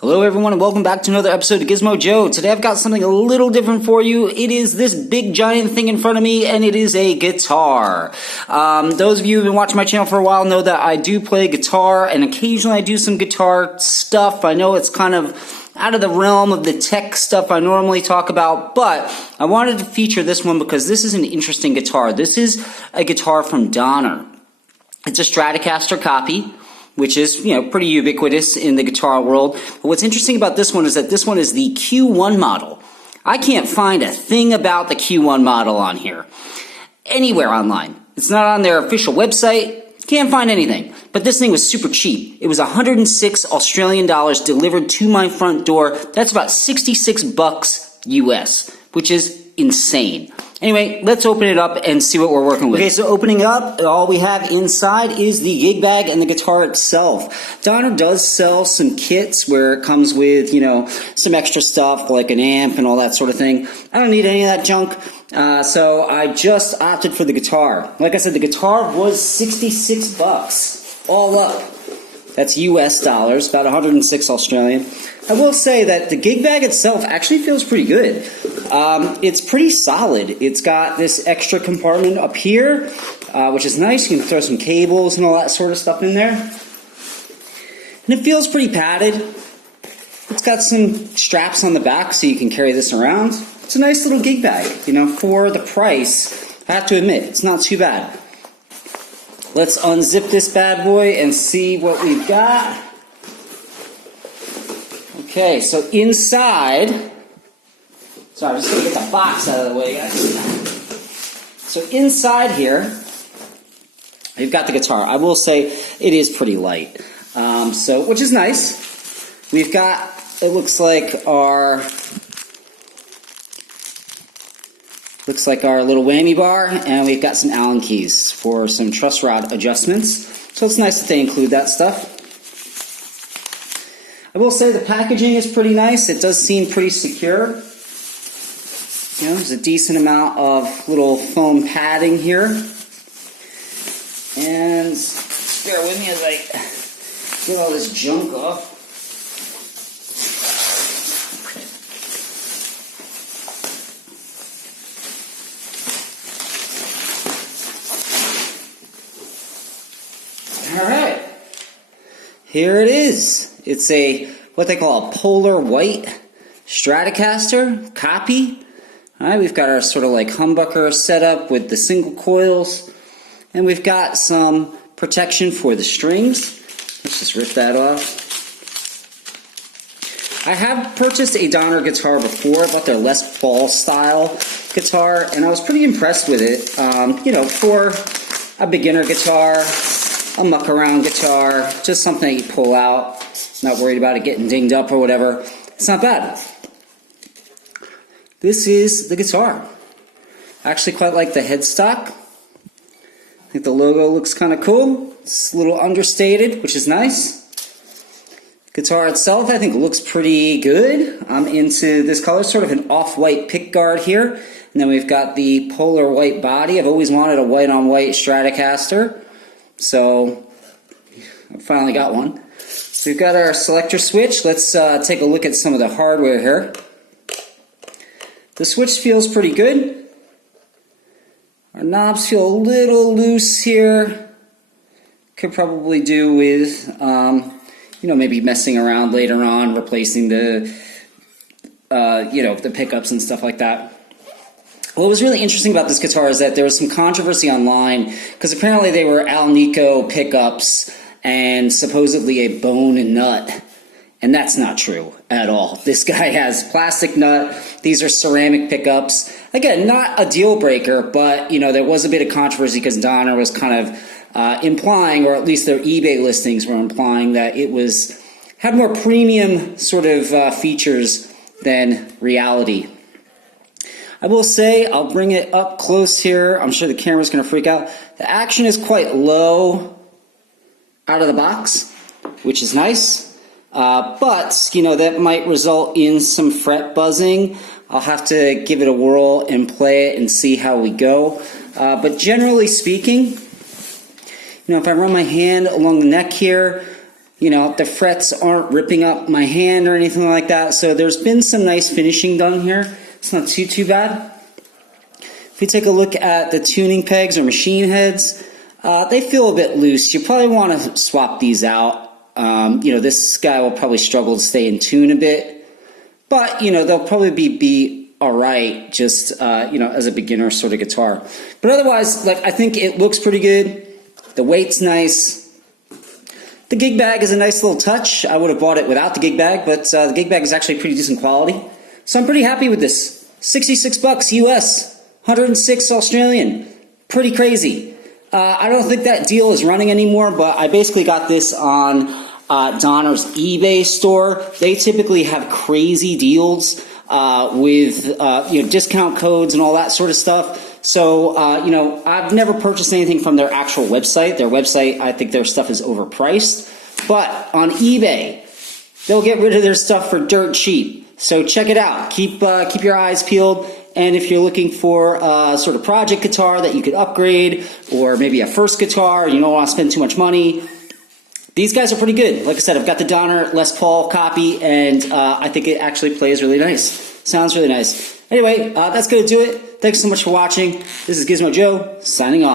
Hello everyone and welcome back to another episode of Gizmo Joe. Today I've got something a little different for you. It is this big giant thing in front of me and it is a guitar. Those of you who've been watching my channel for a while know that I do play guitar and occasionally I do some guitar stuff. I know it's kind of out of the realm of the tech stuff I normally talk about, but I wanted to feature this one because this is an interesting guitar. This is a guitar from Donner. It's a Stratocaster copy, which is, pretty ubiquitous in the guitar world. But what's interesting about this one is that this one is the Q1 model. I can't find a thing about the Q1 model on here, anywhere online. It's not on their official website. Can't find anything. But this thing was super cheap. It was 106 Australian dollars delivered to my front door. That's about 66 bucks US, which is insane. Anyway, let's open it up and see what we're working with. Okay, so opening up, all we have inside is the gig bag and the guitar itself. Donner does sell some kits where it comes with, some extra stuff like an amp and all that sort of thing. I don't need any of that junk, so I just opted for the guitar. Like I said, the guitar was 66 bucks, all up. That's US dollars, about 106 Australian. I will say that the gig bag itself actually feels pretty good. It's pretty solid. It's got this extra compartment up here, which is nice. You can throw some cables and all that sort of stuff in there. And it feels pretty padded. It's got some straps on the back so you can carry this around. It's a nice little gig bag. For the price, I have to admit, it's not too bad. Let's unzip this bad boy and see what we've got. Okay, so inside, sorry, I'm just going to get the box out of the way, guys. So inside here, we've got the guitar. I will say it is pretty light, which is nice. We've got, it looks like our little whammy bar, and we've got some Allen keys for some truss rod adjustments. So it's nice that they include that stuff. I will say the packaging is pretty nice. It does seem pretty secure. There's a decent amount of little foam padding here. And bear with me as I get all this junk off. Alright, here it is. It's what they call a polar white Stratocaster copy. Alright, we've got our sort of like humbucker setup with the single coils. And we've got some protection for the strings. Let's just rip that off. I have purchased a Donner guitar before. I bought their Les Paul style guitar, and I was pretty impressed with it. For a beginner guitar, a muck around guitar, just something you pull out, not worried about it getting dinged up or whatever. It's not bad. This is the guitar. I actually quite like the headstock. I think the logo looks kind of cool. It's a little understated, which is nice. Guitar itself, I think, looks pretty good. I'm into this color, sort of an off-white pickguard here. And then we've got the polar white body. I've always wanted a white-on-white Stratocaster. So, I finally got one. So we've got our selector switch. Let's take a look at some of the hardware here. The switch feels pretty good. Our knobs feel a little loose here. Could probably do with, maybe messing around later on, replacing the pickups and stuff like that. What was really interesting about this guitar is that there was some controversy online because apparently they were Alnico pickups and supposedly a bone nut, and that's not true at all. This guy has plastic nut. These are ceramic pickups. Again, not a deal breaker, but there was a bit of controversy because Donner was kind of implying, or at least their eBay listings were implying, that it had more premium sort of features than reality. I will say, I'll bring it up close here. I'm sure the camera's going to freak out. The action is quite low out of the box, which is nice. But, that might result in some fret buzzing. I'll have to give it a whirl and play it and see how we go. But generally speaking, if I run my hand along the neck here, You know, the frets aren't ripping up my hand or anything like that. So there's been some nice finishing done here. It's not too bad. If you take a look at the tuning pegs or machine heads, they feel a bit loose. You probably want to swap these out. You know, this guy will probably struggle to stay in tune a bit. But, you know, they'll probably be all right just, you know, as a beginner sort of guitar. But otherwise, like, I think it looks pretty good. The weight's nice. The gig bag is a nice little touch. I would have bought it without the gig bag, but the gig bag is actually pretty decent quality. So I'm pretty happy with this. 66 bucks US, 106 Australian. Pretty crazy. I don't think that deal is running anymore, but I basically got this on Donner's eBay store. They typically have crazy deals with you know, discount codes and all that sort of stuff. So, you know, I've never purchased anything from their actual website. Their website, I think their stuff is overpriced. But on eBay, they'll get rid of their stuff for dirt cheap. So check it out. Keep your eyes peeled. And if you're looking for a sort of project guitar that you could upgrade, or maybe a first guitar, you don't want to spend too much money, these guys are pretty good. Like I said, I've got the Donner Les Paul copy, and I think it actually plays really nice. Sounds really nice. Anyway, that's going to do it. Thanks so much for watching. This is Gizmo Joe, signing off.